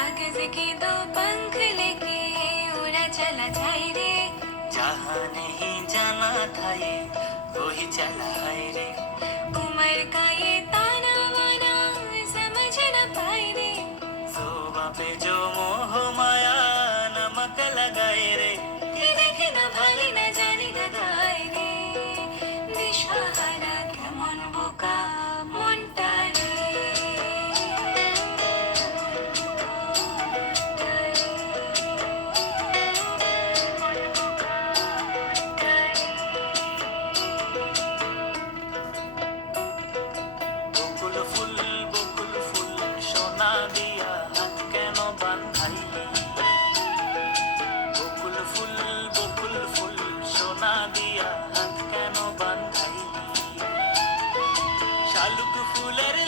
कागज के दो पंख लेके उड़ा चला जाए रे। जहाँ नहीं जाना था ये वही चला है रे। उम्र का ये ताना वाना समझ न पाए रे। शोभा पे जो मोह माया नमक लगाए रे। कि देखे न ভালি না জানি না গায় রে। দিশাহারা কেমন বোকা মনটা রে। বকুল ফুল সোনা দিয়া হাত কেন বাঁধাইলি। বকুল ফুল সোনা দিয়া হাত কেন বাঁধাইলি। শালুক ফুলের